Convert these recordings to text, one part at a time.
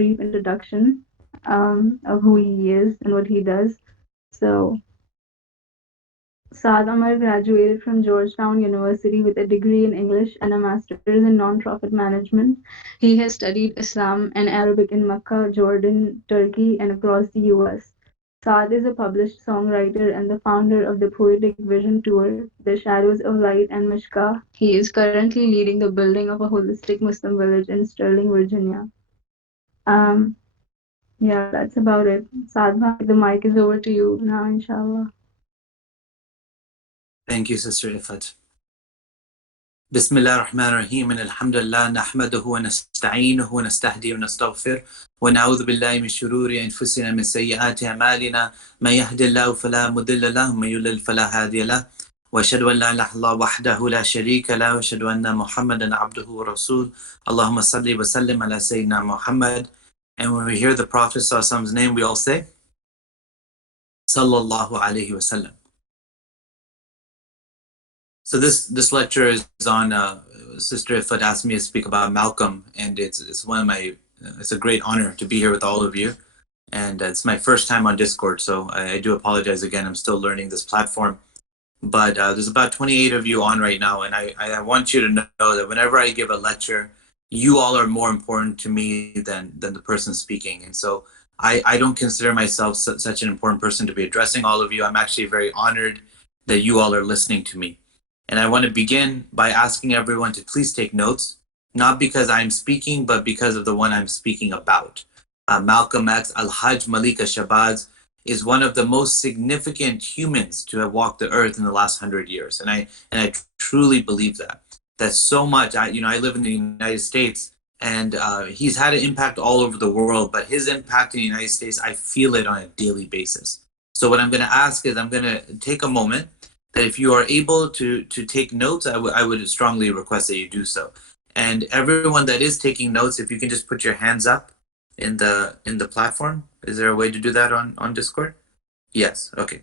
brief introduction of who he is and what he does. So, Saad Omar graduated from Georgetown University with a degree in English and a master's in non-profit management. He has studied Islam and Arabic in Mecca, Jordan, Turkey, and across the US. Saad is a published songwriter and the founder of the Poetic Vision Tour, The Shadows of Light and Mishka. He is currently leading the building of a holistic Muslim village in Sterling, Virginia. Um, yeah, that's about it. Saad bhai, the mic is over to you now, inshallah. Thank you, Sister Ifat. بسم الله الرحمن الرحيم الحمد لله نحمده ونستعينه ونستهديه ونستغفر ونعوذ بالله من شرور أنفسنا من سيئات أعمالنا من يهد الله فلا مضل له ومن يضلل فلا هادي له وأشهد أن لا إله إلا الله وحده لا شريك له وأشهد أن محمدا عبده ورسوله اللهم صل وسلم على سيدنا محمد. And when we hear the Prophet Prophet's name, we all say Sallallahu Alaihi Wasallam. So this lecture is on Sister Ifat asked me to speak about Malcolm, and it's one of my it's a great honor to be here with all of you, and it's my first time on Discord, so I do apologize again. I'm still learning this platform, but there's about 28 of you on right now, and I want you to know that whenever I give a lecture, you all are more important to me than the person speaking, and so I don't consider myself such an important person to be addressing all of you. I'm actually very honored that you all are listening to me. And I want to begin by asking everyone to please take notes, not because I'm speaking, but because of the one I'm speaking about. Malcolm X, Al-Hajj Malika Shabazz, is one of the most significant humans to have walked the earth in the last 100 years. And I truly believe that so much. I live in the United States, and he's had an impact all over the world, but his impact in the United States, I feel it on a daily basis. So what I'm going to ask is I'm going to take a moment that if you are able to take notes, I would strongly request that you do so. And everyone that is taking notes, if you can just put your hands up in the platform. Is there a way to do that on Discord? Yes, okay.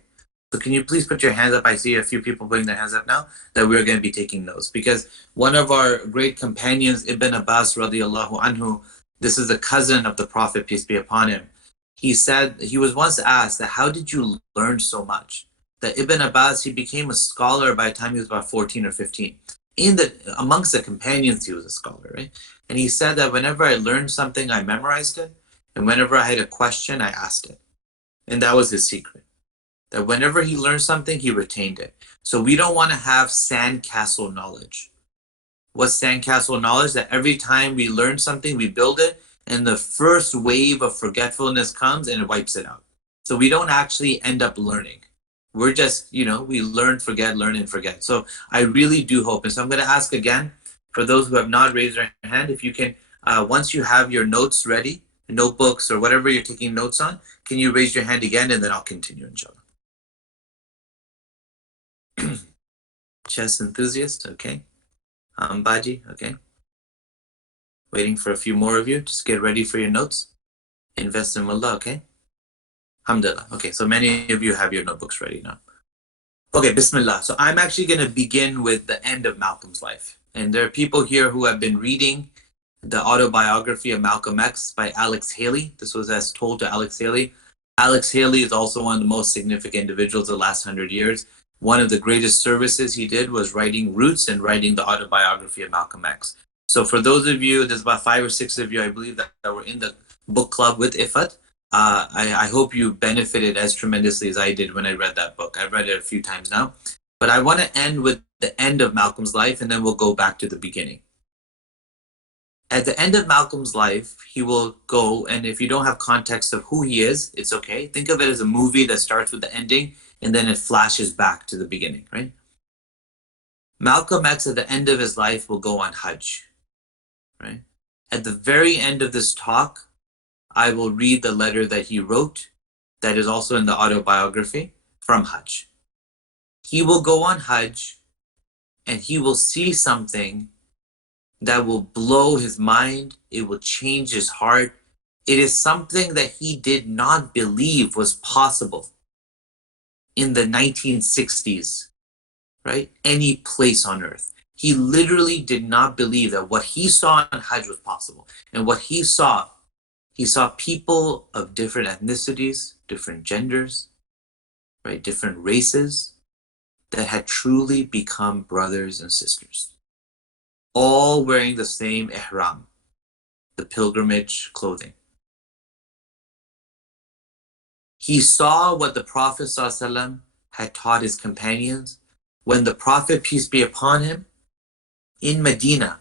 So can you please put your hands up? I see a few people putting their hands up now that we're going to be taking notes. Because one of our great companions, Ibn Abbas radiallahu anhu, this is the cousin of the Prophet, peace be upon him. He said, he was once asked that, how did you learn so much? That Ibn Abbas, he became a scholar by the time he was about 14 or 15. Amongst the companions, he was a scholar, right? And he said that whenever I learned something, I memorized it. And whenever I had a question, I asked it. And that was his secret. That whenever he learned something, he retained it. So we don't want to have sandcastle knowledge. What's sandcastle knowledge? That every time we learn something, we build it, and the first wave of forgetfulness comes and it wipes it out. So we don't actually end up learning. We're just, we learn, forget, learn, and forget. So I really do hope. And so I'm going to ask again, for those who have not raised their hand, if you can, once you have your notes ready, notebooks or whatever you're taking notes on, can you raise your hand again, and then I'll continue, inshallah. Chess enthusiast, okay. Baji, okay. Waiting for a few more of you. Just get ready for your notes. Invest in Allah, okay. Alhamdulillah. Okay, so many of you have your notebooks ready now. Okay, Bismillah. So I'm actually going to begin with the end of Malcolm's life. And there are people here who have been reading the autobiography of Malcolm X by Alex Haley. This was as told to Alex Haley. Alex Haley is also one of the most significant individuals of the last 100 years. One of the greatest services he did was writing Roots and writing the autobiography of Malcolm X. So for those of you, there's about 5 or 6 of you, I believe, that were in the book club with Ifat. I hope you benefited as tremendously as I did when I read that book. I've read it a few times now. But I want to end with the end of Malcolm's life, and then we'll go back to the beginning. At the end of Malcolm's life, he will go, and if you don't have context of who he is, it's okay. Think of it as a movie that starts with the ending, and then it flashes back to the beginning, right? Malcolm X, at the end of his life, will go on Hajj, right? At the very end of this talk, I will read the letter that he wrote that is also in the autobiography from Hajj. He will go on Hajj and he will see something that will blow his mind. It will change his heart. It is something that he did not believe was possible in the 1960s, right? Any place on earth. He literally did not believe that what he saw on Hajj was possible. And what he saw, He saw people of different ethnicities, different genders, right, different races that had truly become brothers and sisters, all wearing the same ihram, the pilgrimage clothing. He saw what the Prophet ﷺ had taught his companions when the Prophet, peace be upon him, in Medina,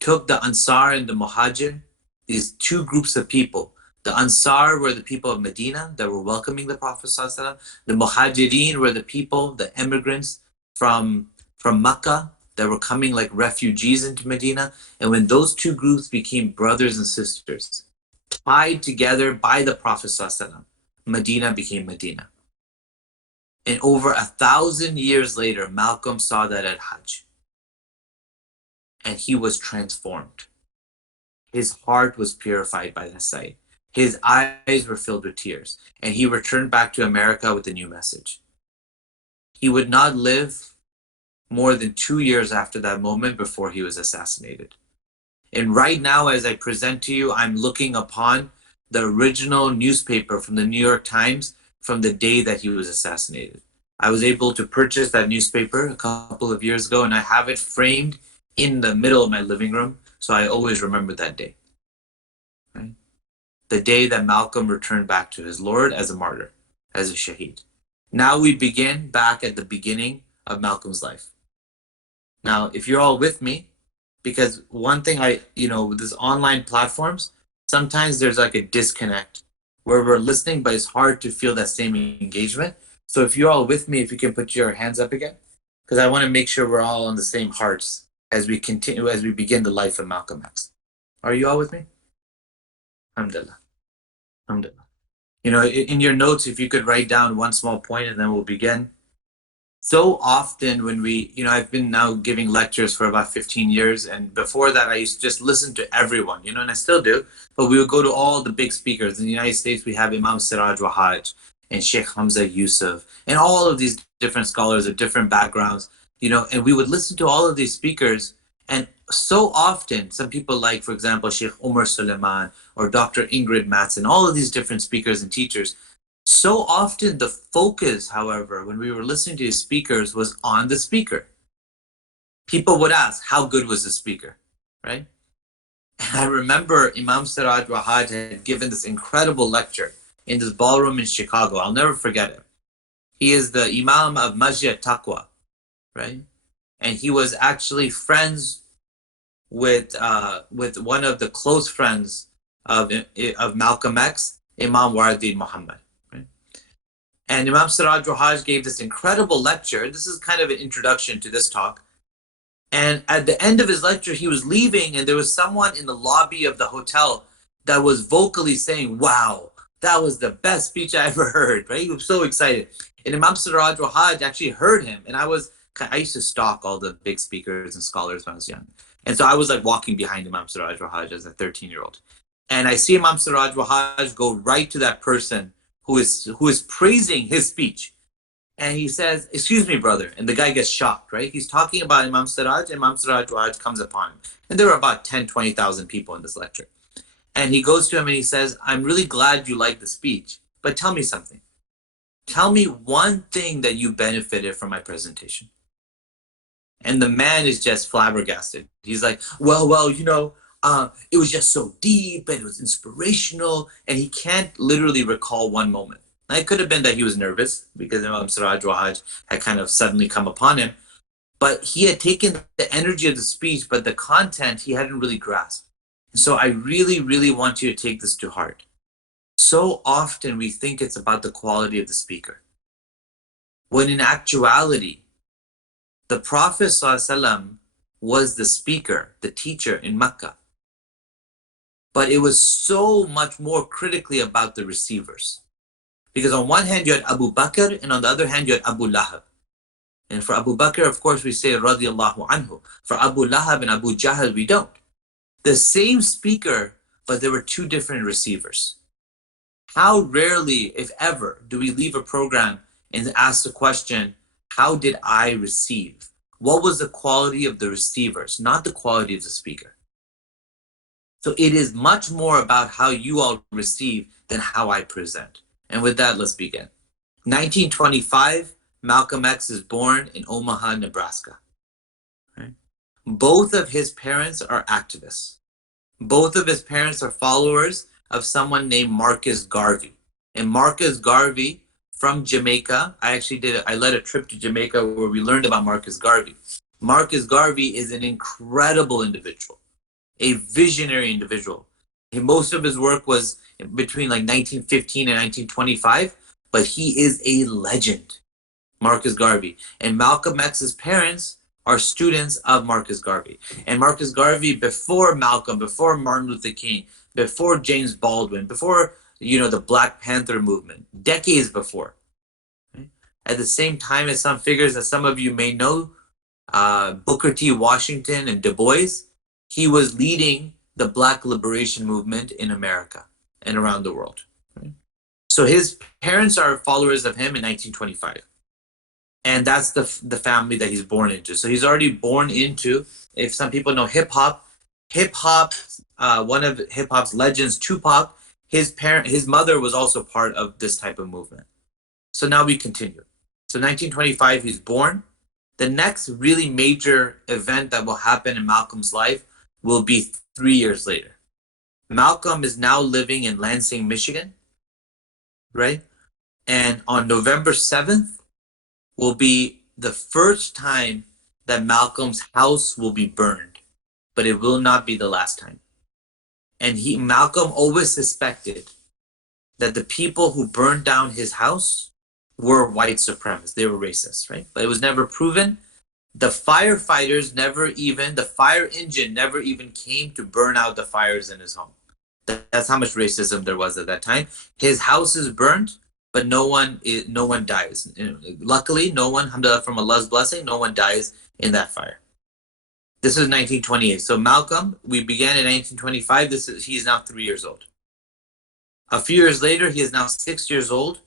took the Ansar and the Muhajir, these two groups of people. The Ansar were the people of Medina that were welcoming the Prophet ﷺ. The Muhajirin were the people, the immigrants from Mecca that were coming like refugees into Medina. And when those two groups became brothers and sisters, tied together by the Prophet ﷺ, Medina became Medina. And over 1,000 years later, Malcolm saw that at Hajj. And he was transformed. His heart was purified by the sight. His eyes were filled with tears. And he returned back to America with a new message. He would not live more than 2 years after that moment before he was assassinated. And right now, as I present to you, I'm looking upon the original newspaper from the New York Times from the day that he was assassinated. I was able to purchase that newspaper a couple of years ago, and I have it framed in the middle of my living room, so I always remember that day. Right? The day that Malcolm returned back to his Lord as a martyr, as a shaheed. Now we begin back at the beginning of Malcolm's life. Now, if you're all with me, because one thing with these online platforms, sometimes there's like a disconnect where we're listening, but it's hard to feel that same engagement. So if you're all with me, if you can put your hands up again, because I want to make sure we're all on the same hearts as we continue, as we begin the life of Malcolm X. Are you all with me? Alhamdulillah. Alhamdulillah. In your notes, if you could write down one small point and then we'll begin. So often when I've been now giving lectures for about 15 years, and before that I used to just listen to everyone, and I still do, but we would go to all the big speakers. In the United States, we have Imam Siraj Wahaj and Sheikh Hamza Yusuf, and all of these different scholars of different backgrounds, and we would listen to all of these speakers. And so often, some people like, for example, Sheikh Omar Suleiman or Dr. Ingrid Mattson, all of these different speakers and teachers, so often the focus, however, when we were listening to his speakers was on the speaker. People would ask, how good was the speaker, right? And I remember Imam Siraj Wahaj had given this incredible lecture in this ballroom in Chicago. I'll never forget it. He is the Imam of Masjid Taqwa, right? And he was actually friends with one of the close friends of Malcolm X, Imam Waradin Muhammad. And Imam Siraj Wahaj gave this incredible lecture. This is kind of an introduction to this talk. And at the end of his lecture, he was leaving, and there was someone in the lobby of the hotel that was vocally saying, wow, that was the best speech I ever heard, right? He was so excited. And Imam Siraj Wahaj actually heard him. And I used to stalk all the big speakers and scholars when I was young. And so I was like walking behind Imam Siraj Wahaj as a 13-year-old. And I see Imam Siraj Wahaj go right to that person who is praising his speech. And he says, excuse me, brother. And the guy gets shocked, right? He's talking about Imam Siraj, and Imam Siraj Wahaj comes upon him. And there were about 10, 20,000 people in this lecture. And he goes to him and he says, I'm really glad you liked the speech, but tell me something. Tell me one thing that you benefited from my presentation. And the man is just flabbergasted. He's like, well, it was just so deep and it was inspirational, and he can't literally recall one moment. Now, it could have been that he was nervous because Imam Siraj Wahaj had kind of suddenly come upon him, but he had taken the energy of the speech, but the content he hadn't really grasped. And so I really, really want you to take this to heart. So often we think it's about the quality of the speaker, when in actuality, the Prophet ﷺ was the speaker, the teacher in Mecca. But it was so much more critically about the receivers. Because on one hand, you had Abu Bakr, and on the other hand, you had Abu Lahab. And for Abu Bakr, of course, we say radiyallahu anhu. For Abu Lahab and Abu Jahl, we don't. The same speaker, but there were two different receivers. How rarely, if ever, do we leave a program and ask the question, how did I receive? What was the quality of the receivers, not the quality of the speaker? So it is much more about how you all receive than how I present. And with that, let's begin. 1925, Malcolm X is born in Omaha, Nebraska. Right? Both of his parents are activists. Both of his parents are followers of someone named Marcus Garvey. And Marcus Garvey from Jamaica, I led a trip to Jamaica where we learned about Marcus Garvey. Marcus Garvey is an incredible individual, a visionary individual. Most of his work was between like 1915 and 1925, but he is a legend, Marcus Garvey. And Malcolm X's parents are students of Marcus Garvey. And Marcus Garvey, before Malcolm, before Martin Luther King, before James Baldwin, before the Black Panther movement, decades before. Right? At the same time as some figures that some of you may know, Booker T. Washington and Du Bois, he was leading the Black liberation movement in America and around the world. Right? So his parents are followers of him in 1925. And that's the family that he's born into. So he's already born into, if some people know hip hop, one of hip hop's legends, Tupac, his mother was also part of this type of movement. So now we continue. So 1925, he's born. The next really major event that will happen in Malcolm's life will be 3 years later. Malcolm is now living in Lansing, Michigan, right? And on November 7th, will be the first time that Malcolm's house will be burned, but it will not be the last time. And Malcolm always suspected that the people who burned down his house were white supremacists. They were racist, right? But it was never proven. The firefighters the fire engine never even came to burn out the fires in his home. That's how much racism there was at that time. His house is burned, but no one dies. Luckily, no one, alhamdulillah, from Allah's blessing, no one dies in that fire. This is 1928. So Malcolm, we began in 1925. He is now 3 years old. A few years later, he is now 6 years old.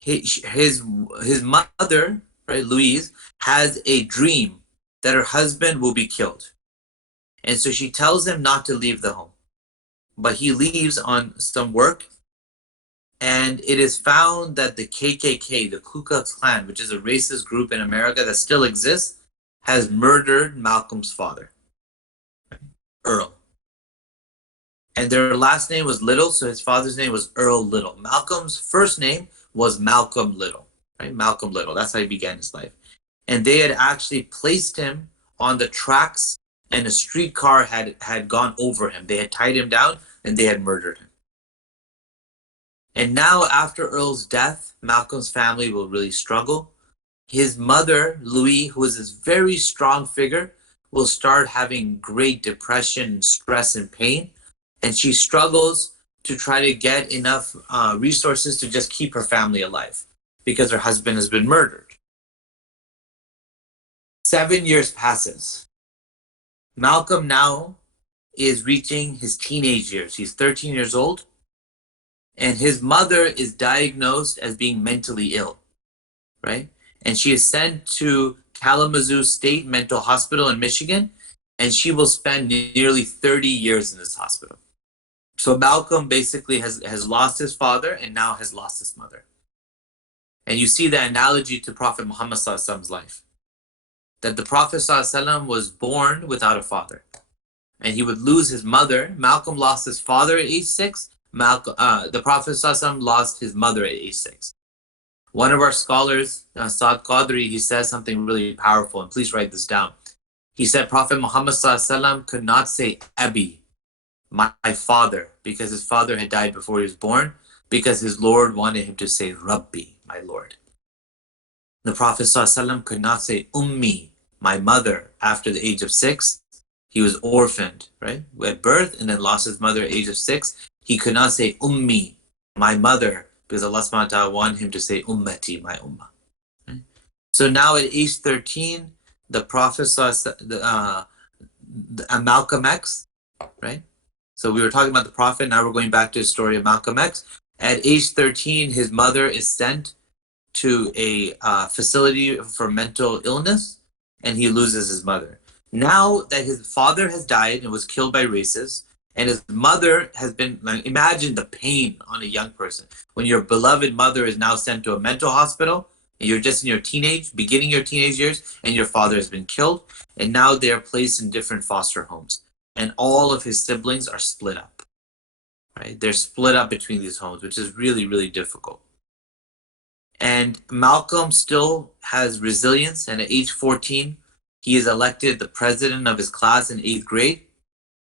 His mother, right, Louise, has a dream that her husband will be killed. And so she tells him not to leave the home. But he leaves on some work. And it is found that the KKK, the Ku Klux Klan, which is a racist group in America that still exists, has murdered Malcolm's father, Earl. And their last name was Little, so his father's name was Earl Little. Malcolm's first name was Malcolm Little, right? Malcolm Little, that's how he began his life. And they had actually placed him on the tracks, and a streetcar had gone over him. They had tied him down, and they had murdered him. And now, after Earl's death, Malcolm's family will really struggle. His mother, Louise, who is this very strong figure, will start having great depression, stress, and pain. And she struggles to try to get enough resources to just keep her family alive because her husband has been murdered. 7 years passes. Malcolm now is reaching his teenage years. He's 13 years old. And his mother is diagnosed as being mentally ill, right? And she is sent to Kalamazoo State Mental Hospital in Michigan, and she will spend nearly 30 years in this hospital. So Malcolm basically has lost his father and now has lost his mother. And you see the analogy to Prophet Muhammad Muhammad's life, that the Prophet was born without a father, and he would lose his mother. Malcolm lost his father at age 6. The Prophet ﷺ lost his mother at age 6. One of our scholars, Saad Qadri, he says something really powerful, and please write this down. He said Prophet Muhammad ﷺ could not say Abi, my father, because his father had died before he was born, because his Lord wanted him to say Rabbi, my Lord. The Prophet ﷺ could not say Ummi, my mother, after the age of 6. He was orphaned, right, at birth, and then lost his mother at the age of 6. He could not say Ummi, my mother, because Allah subhanahu wa ta'ala wanted him to say Ummati, my ummah. Right? So now at age 13, the Prophet saw Malcolm X, right? So we were talking about the Prophet, now we're going back to the story of Malcolm X. At age 13, his mother is sent to a facility for mental illness, and he loses his mother. Now that his father has died and was killed by racists, and his mother has been, like, imagine the pain on a young person when your beloved mother is now sent to a mental hospital and you're just in your beginning your teenage years, and your father has been killed, and now they are placed in different foster homes, and all of his siblings are split up, right? They're split up between these homes, which is really, really difficult. And Malcolm still has resilience, and at age 14, he is elected the president of his class in 8th grade,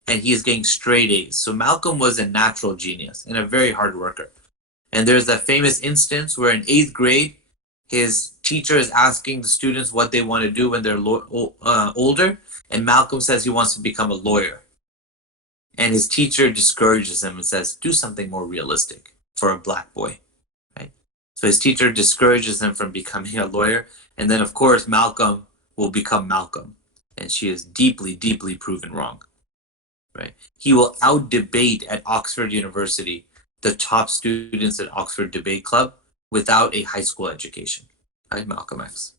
and he is getting straight A's. So Malcolm was a natural genius and a very hard worker. And there's that famous instance where in 8th grade, his teacher is asking the students what they want to do when they're older, and Malcolm says he wants to become a lawyer. And his teacher discourages him and says, do something more realistic for a black boy. Right? So his teacher discourages him from becoming a lawyer. And then, of course, Malcolm will become Malcolm. And she is deeply, deeply proven wrong. Right? He will out-debate at Oxford University the top students at Oxford Debate Club without a high school education. Right? Malcolm X.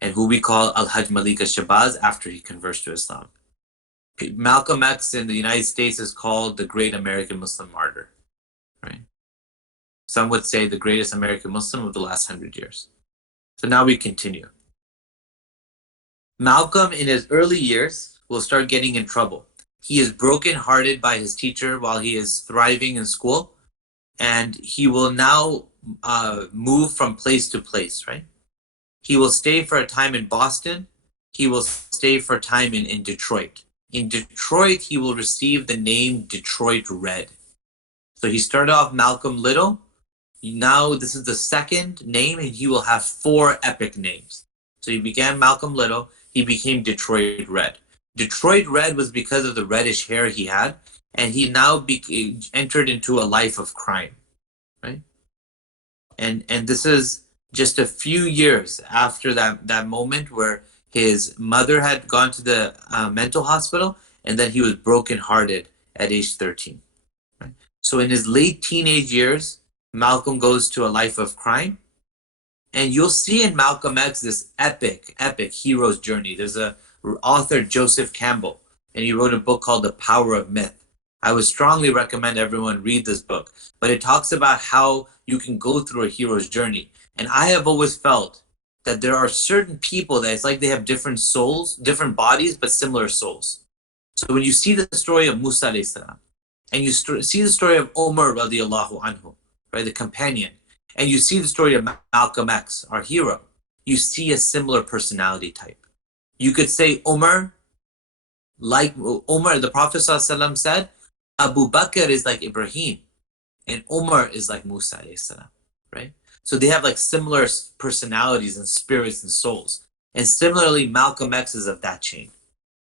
And who we call Al-Hajj Malik al-Shabazz after he converts to Islam. Malcolm X in the United States is called the great American Muslim martyr. Right? Some would say the greatest American Muslim of the last 100 years. So now we continue. Malcolm, in his early years, will start getting in trouble. He is brokenhearted by his teacher while he is thriving in school, and he will now move from place to place, right? He will stay for a time in Boston. He will stay for a time in Detroit. In Detroit, he will receive the name Detroit Red. So he started off Malcolm Little. Now this is the second name, and he will have 4 epic names. So he began Malcolm Little. He became Detroit Red. Detroit Red was because of the reddish hair he had, and he now entered into a life of crime, right? And this is just a few years after that moment where his mother had gone to the mental hospital, and then he was brokenhearted at age 13. Right? So in his late teenage years, Malcolm goes to a life of crime. And you'll see in Malcolm X this epic hero's journey. There's a author, Joseph Campbell, and he wrote a book called The Power of Myth. I would strongly recommend everyone read this book. But it talks about how you can go through a hero's journey. And I have always felt that there are certain people that it's like they have different souls, different bodies, but similar souls. So when you see the story of Musa alayhi salam, and you see the story of Omar radiallahu anhu, right, the companion, and you see the story of Malcolm X, our hero, you see a similar personality type. You could say Omar, the Prophet ﷺ said, Abu Bakr is like Ibrahim, and Omar is like Musa alayhi salam, right? So they have like similar personalities and spirits and souls. And similarly, Malcolm X is of that chain.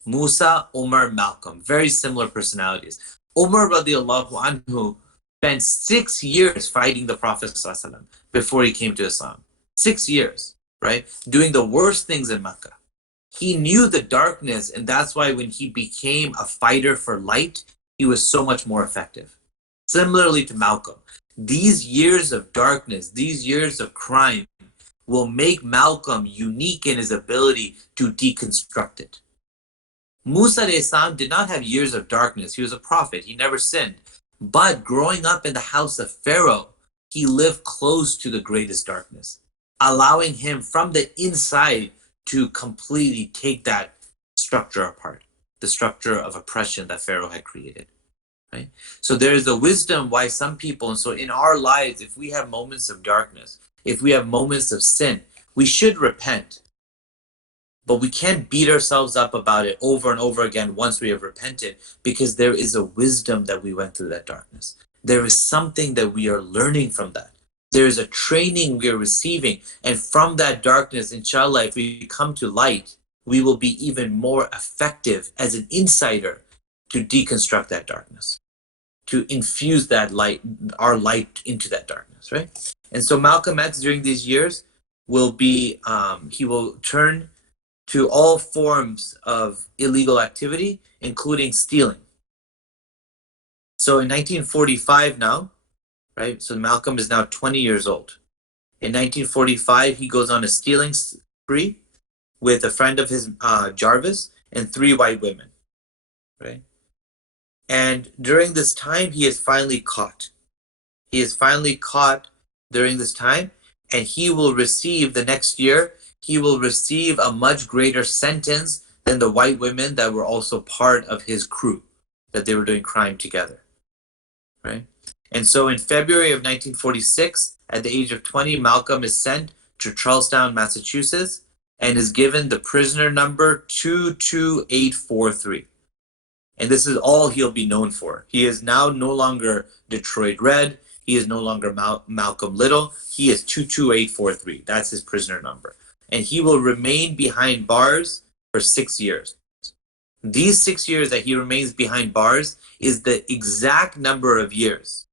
Musa, Omar, Malcolm, very similar personalities. Omar radiallahu anhu spent 6 years fighting the Prophet ﷺ before he came to Islam. 6 years, right? Doing the worst things in Mecca. He knew the darkness, and that's why when he became a fighter for light, he was so much more effective. Similarly to Malcolm, these years of darkness, these years of crime will make Malcolm unique in his ability to deconstruct it. Musa alayhi salam did not have years of darkness. He was a prophet. He never sinned. But growing up in the house of Pharaoh, he lived close to the greatest darkness, allowing him from the inside to completely take that structure apart, the structure of oppression that Pharaoh had created. Right? So there is a wisdom why some people, and so in our lives, if we have moments of darkness, if we have moments of sin, we should repent. But we can't beat ourselves up about it over and over again once we have repented, because there is a wisdom that we went through that darkness. There is something that we are learning from that. There is a training we are receiving. And from that darkness, inshallah, if we come to light, we will be even more effective as an insider to deconstruct that darkness, to infuse that light, our light into that darkness, right? And so Malcolm X during these years will be, he will turn to all forms of illegal activity, including stealing. So in 1945 now, right? So Malcolm is now 20 years old. In 1945, he goes on a stealing spree, with a friend of his, Jarvis, and 3 white women, right? And during this time, he is finally caught. He is finally caught during this time, and he will receive the next year, he will receive a much greater sentence than the white women that were also part of his crew, that they were doing crime together, right? And so in February of 1946, at the age of 20, Malcolm is sent to Charlestown, Massachusetts, and is given the prisoner number 22843. And this is all he'll be known for. He is now no longer Detroit Red. He is no longer Malcolm Little. He is 22843. That's his prisoner number. And he will remain behind bars for 6 years. These 6 years that he remains behind bars is the exact number of years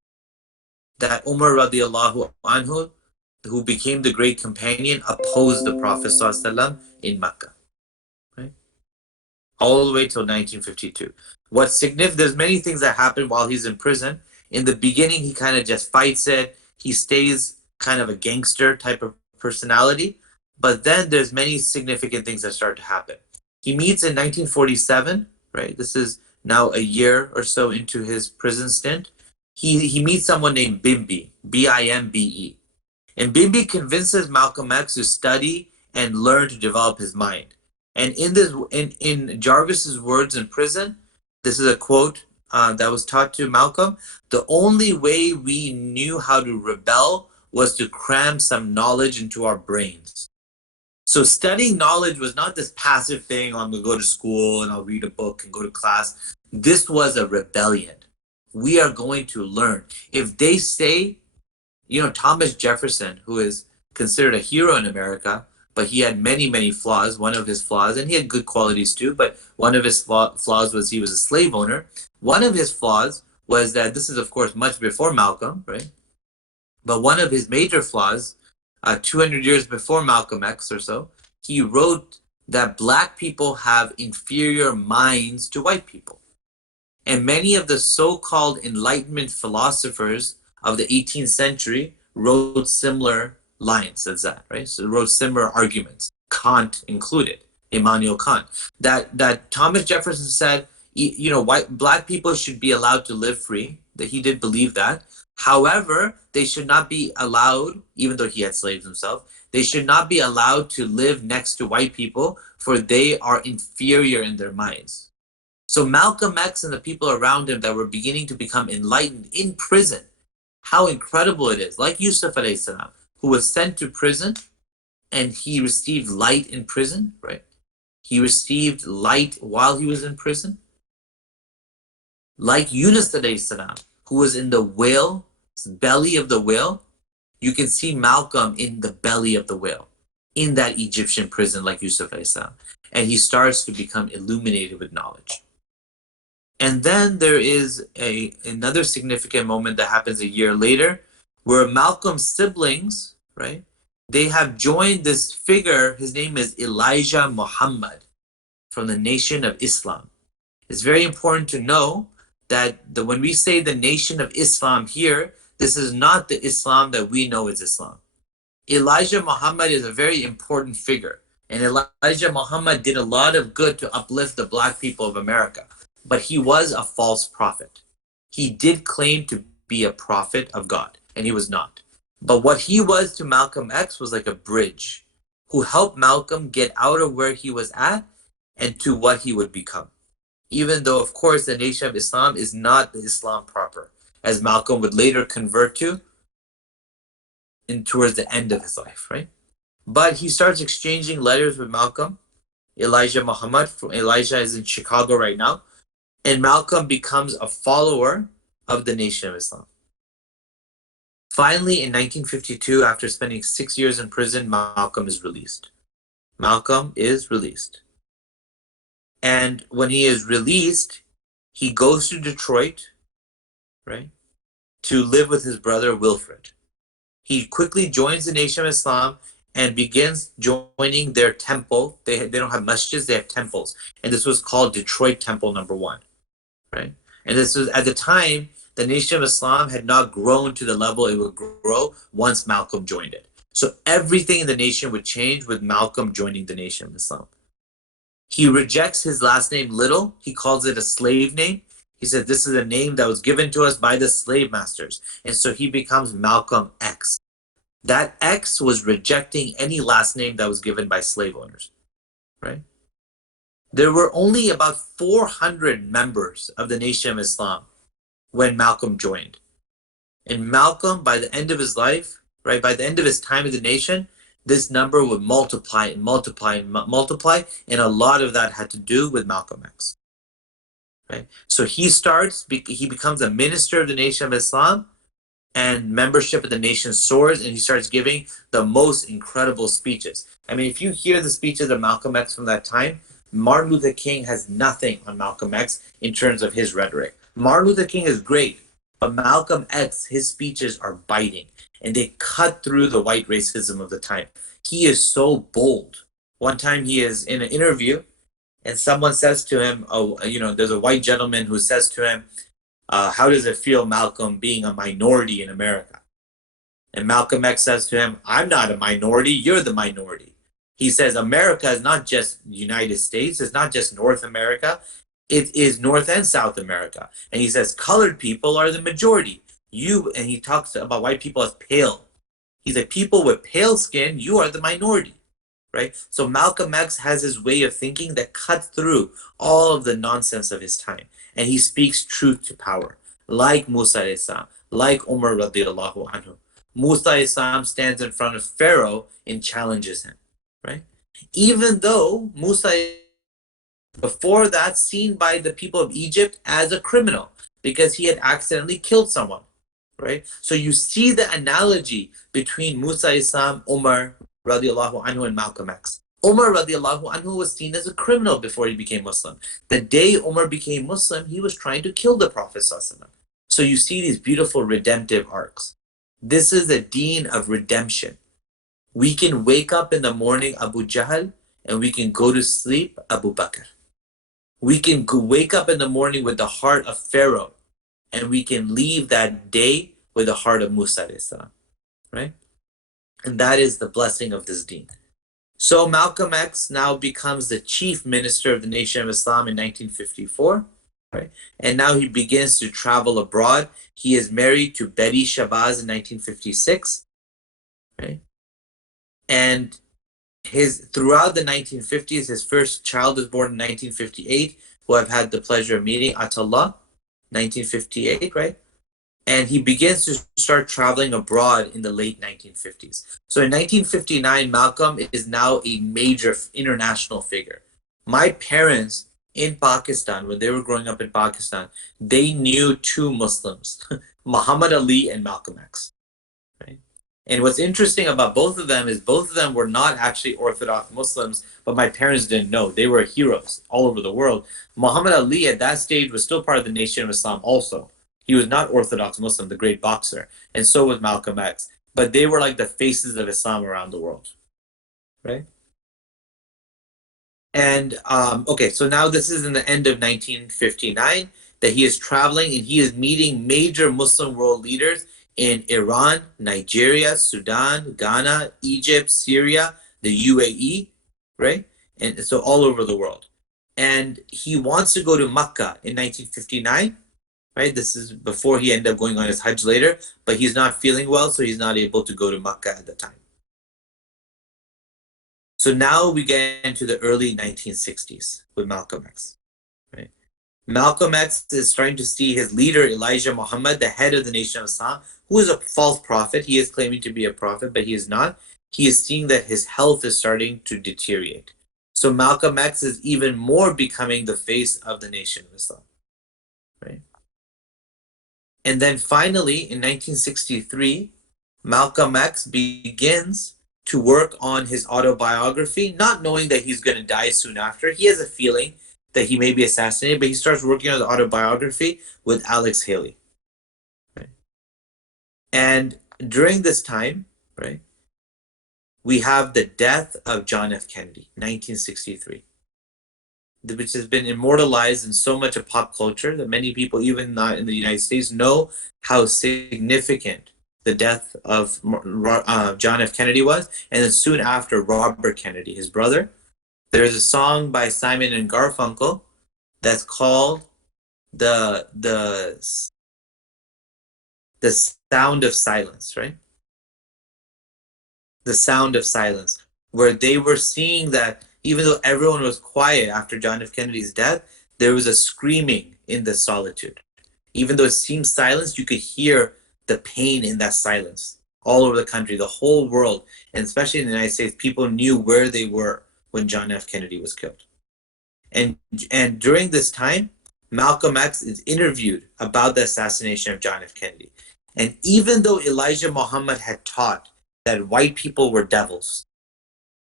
that Umar radiallahu anhu, who became the great companion, opposed the Prophet ﷺ in Mecca. Right? All the way till 1952. What's significant, there's many things that happen while he's in prison. In the beginning, he kind of just fights it. He stays kind of a gangster type of personality. But then there's many significant things that start to happen. He meets in 1947, right? This is now a year or so into his prison stint. He meets someone named Bimbi, Bimbe. And Bimbi convinces Malcolm X to study and learn to develop his mind. And in Jarvis's words in prison, this is a quote that was taught to Malcolm. The only way we knew how to rebel was to cram some knowledge into our brains. So studying knowledge was not this passive thing, I'm going to go to school and I'll read a book and go to class. This was a rebellion. We are going to learn. If they say, Thomas Jefferson, who is considered a hero in America, but he had many, many flaws. One of his flaws, and he had good qualities too, but one of his flaws was he was a slave owner. One of his flaws was that, this is of course much before Malcolm, right? But one of his major flaws, 200 years before Malcolm X or so, he wrote that black people have inferior minds to white people. And many of the so-called Enlightenment philosophers of the 18th century wrote similar lines as that, right? So wrote similar arguments, Kant included, Immanuel Kant, that Thomas Jefferson said, black people should be allowed to live free, that he did believe that. However, they should not be allowed, even though he had slaves himself, they should not be allowed to live next to white people, for they are inferior in their minds. So Malcolm X and the people around him that were beginning to become enlightened in prison, how incredible it is. Like Yusuf alayhi salam, who was sent to prison and he received light in prison, right? He received light while he was in prison. Like Yunus alayhi salam, who was in the whale, belly of the whale, you can see Malcolm in the belly of the whale, in that Egyptian prison like Yusuf alayhi salam. And he starts to become illuminated with knowledge. And then there is another significant moment that happens a year later, where Malcolm's siblings, right, they have joined this figure. His name is Elijah Muhammad from the Nation of Islam. It's very important to know that when we say the Nation of Islam here, this is not the Islam that we know as Islam. Elijah Muhammad is a very important figure. And Elijah Muhammad did a lot of good to uplift the black people of America. But he was a false prophet. He did claim to be a prophet of God, and he was not. But what he was to Malcolm X was like a bridge, who helped Malcolm get out of where he was at and to what he would become. Even though, of course, the Nation of Islam is not the Islam proper, as Malcolm would later convert to towards the end of his life, right? But he starts exchanging letters with Malcolm. Elijah Muhammad, Elijah is in Chicago right now. And Malcolm becomes a follower of the Nation of Islam. Finally, in 1952, after spending 6 years in prison, Malcolm is released. Malcolm is released. And when he is released, he goes to Detroit, right, to live with his brother Wilfred. He quickly joins the Nation of Islam and begins joining their temple. They don't have masjids, they have temples. And this was called Detroit Temple number 1. Right? And this was, at the time, the Nation of Islam had not grown to the level it would grow once Malcolm joined it. So everything in the nation would change with Malcolm joining the Nation of Islam. He rejects his last name Little. He calls it a slave name. He said this is a name that was given to us by the slave masters. And so he becomes Malcolm X. That X was rejecting any last name that was given by slave owners, right? There were only about 400 members of the Nation of Islam when Malcolm joined. And Malcolm, by the end of his life, right, by the end of his time in the nation, this number would multiply and multiply and multiply, and a lot of that had to do with Malcolm X. Right? So he becomes a minister of the Nation of Islam, and membership of the nation soars, and he starts giving the most incredible speeches. I mean, if you hear the speeches of Malcolm X from that time, Martin Luther King has nothing on Malcolm X in terms of his rhetoric. Martin Luther King is great, but Malcolm X, his speeches are biting, and they cut through the white racism of the time. He is so bold. One time he is in an interview, and someone says to him, there's a white gentleman who says to him, how does it feel, Malcolm, being a minority in America? And Malcolm X says to him, I'm not a minority, you're the minority. He says, America is not just the United States, it's not just North America, it is North and South America. And he says, colored people are the majority. And he talks about white people as pale. He's like, people with pale skin, you are the minority, right? So Malcolm X has his way of thinking that cuts through all of the nonsense of his time. And he speaks truth to power, like Musa Islam, like Umar radiallahu anhu. Musa Islam stands in front of Pharaoh and challenges him, right? Even though Musa, before that, seen by the people of Egypt as a criminal because he had accidentally killed someone, right? So you see the analogy between Musa Islam, Umar radiallahu anhu, and Malcolm X. Umar radiallahu anhu was seen as a criminal before he became Muslim. The day Umar became Muslim, he was trying to kill the Prophet ﷺ. So you see these beautiful redemptive arcs. This is the deen of redemption. We can wake up in the morning Abu Jahl, and we can go to sleep Abu Bakr. We can wake up in the morning with the heart of Pharaoh, and we can leave that day with the heart of Musa ﷺ, right? And that is the blessing of this deen. So Malcolm X now becomes the chief minister of the Nation of Islam in 1954, right? And now he begins to travel abroad. He is married to Betty Shabazz in 1956, right? And throughout the 1950s, his first child was born in 1958, who I've had the pleasure of meeting, Atallah, 1958, right? And he begins to start traveling abroad in the late 1950s. So in 1959, Malcolm is now a major international figure. My parents in Pakistan, when they were growing up in Pakistan, they knew two Muslims, Muhammad Ali and Malcolm X. Right? And what's interesting about both of them is both of them were not actually Orthodox Muslims, but my parents didn't know. They were heroes all over the world. Muhammad Ali at that stage was still part of the Nation of Islam also. He was not Orthodox Muslim, the great boxer, and so was Malcolm X. But they were like the faces of Islam around the world, right? And okay, so now this is in the end of 1959 that he is traveling and he is meeting major Muslim world leaders in Iran, Nigeria, Sudan, Ghana, Egypt, Syria, the UAE, right? And so all over the world. And he wants to go to Mecca in 1959. Right? This is before he ended up going on his Hajj later, but he's not feeling well, so he's not able to go to Makkah at the time. So now we get into the early 1960s with Malcolm X. Right? Malcolm X is starting to see his leader, Elijah Muhammad, the head of the Nation of Islam, who is a false prophet. He is claiming to be a prophet, but he is not. He is seeing that his health is starting to deteriorate. So Malcolm X is even more becoming the face of the Nation of Islam. Right? And then finally, in 1963, Malcolm X begins to work on his autobiography, not knowing that he's going to die soon after. He has a feeling that he may be assassinated, but he starts working on the autobiography with Alex Haley. Right? And during this time, right, we have the death of John F. Kennedy, 1963. Which has been immortalized in so much of pop culture that many people, even not in the United States, know how significant the death of John F. Kennedy was, and then soon after Robert Kennedy, his brother. There's a song by Simon and Garfunkel that's called the the the sound of silence, right? The sound of silence, where they were seeing that even though everyone was quiet after John F. Kennedy's death, there was a screaming in the solitude. Even though it seemed silence, you could hear the pain in that silence all over the country, the whole world, and especially in the United States, people knew where they were when John F. Kennedy was killed. And during this time, Malcolm X is interviewed about the assassination of John F. Kennedy. And even though Elijah Muhammad had taught that white people were devils,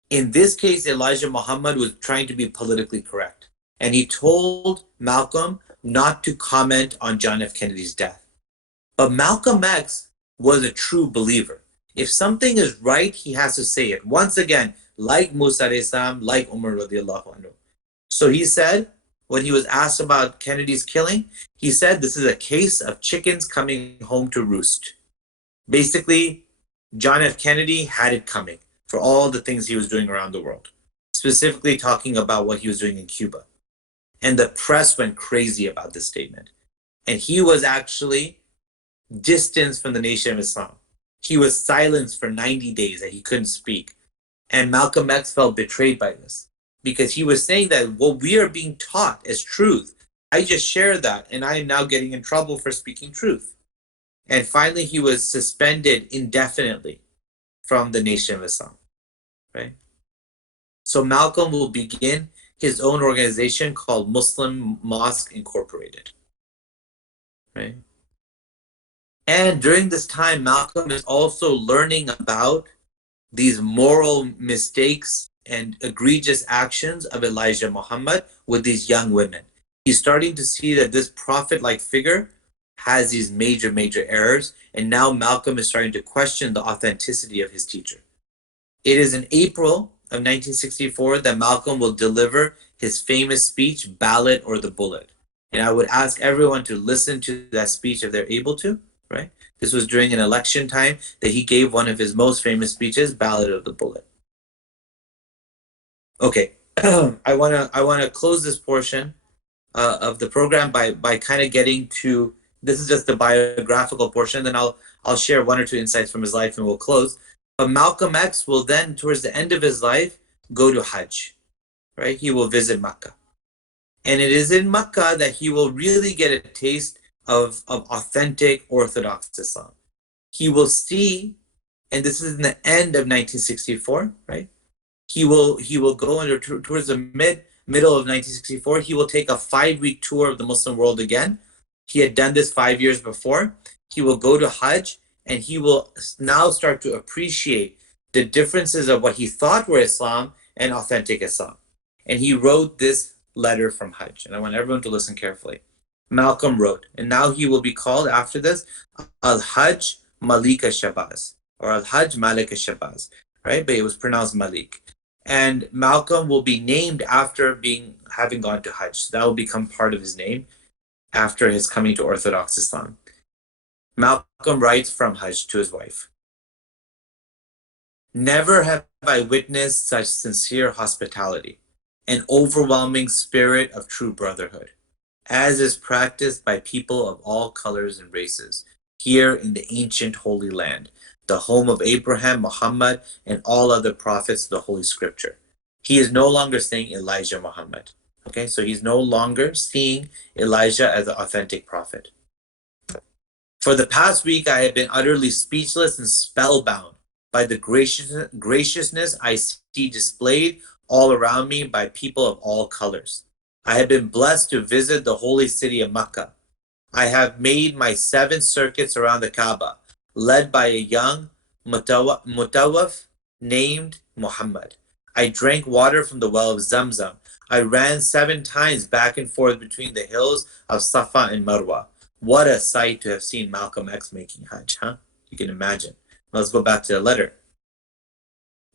in this case, Elijah Muhammad was trying to be politically correct. And he told Malcolm not to comment on John F. Kennedy's death. But Malcolm X was a true believer. If something is right, he has to say it. Once again, like Musa alayhi salam, like Umar radiallahu anhu. So he said, when he was asked about Kennedy's killing, he said, this is a case of chickens coming home to roost. Basically, John F. Kennedy had it coming for all the things he was doing around the world, specifically talking about what he was doing in Cuba. And the press went crazy about this statement. And he was actually distanced from the Nation of Islam. He was silenced for 90 days that he couldn't speak. And Malcolm X felt betrayed by this because he was saying that what we are being taught is truth. I just shared that and I am now getting in trouble for speaking truth. And finally, he was suspended indefinitely from the Nation of Islam, right? So Malcolm will begin his own organization called Muslim Mosque Incorporated, right? And during this time, Malcolm is also learning about these moral mistakes and egregious actions of Elijah Muhammad with these young women. He's starting to see that this prophet-like figure has these major, major errors, and now Malcolm is starting to question the authenticity of his teacher. It is in April of 1964 that Malcolm will deliver his famous speech, Ballot or the Bullet. And I would ask everyone to listen to that speech if they're able to, right? This was during an election time that he gave one of his most famous speeches, Ballot or the Bullet. Okay, I wanna close this portion of the program by kind of getting to, this is just the biographical portion, then I'll share one or two insights from his life and we'll close. But Malcolm X will then, towards the end of his life, go to Hajj, right? He will visit Mecca. And it is in Mecca that he will really get a taste of authentic Orthodox Islam. He will see, and this is in the end of 1964, right? He will go under towards the middle of 1964. He will take a 5-week tour of the Muslim world again. He had done this 5 years before. He will go to Hajj, and he will now start to appreciate the differences of what he thought were Islam and authentic Islam. And he wrote this letter from Hajj, and I want everyone to listen carefully. Malcolm wrote, and now he will be called after this Al-Hajj Malik al-Shabazz, or Al-Hajj Malik al-Shabazz, right? But it was pronounced Malik. And Malcolm will be named after having gone to Hajj. So that will become part of his name after his coming to Orthodox Islam. Malcolm writes from Hajj to his wife, "Never have I witnessed such sincere hospitality, an overwhelming spirit of true brotherhood, as is practiced by people of all colors and races here in the ancient Holy Land, the home of Abraham, Muhammad, and all other prophets of the Holy Scripture." He is no longer saying Elijah Muhammad. Okay, so he's no longer seeing Elijah as an authentic prophet. "For the past week, I have been utterly speechless and spellbound by the graciousness I see displayed all around me by people of all colors. I have been blessed to visit the holy city of Mecca. I have made my 7 circuits around the Kaaba, led by a young mutawaf named Muhammad. I drank water from the well of Zamzam. I ran 7 times back and forth between the hills of Safa and Marwa." What a sight to have seen Malcolm X making Hajj, huh? You can imagine. Let's go back to the letter.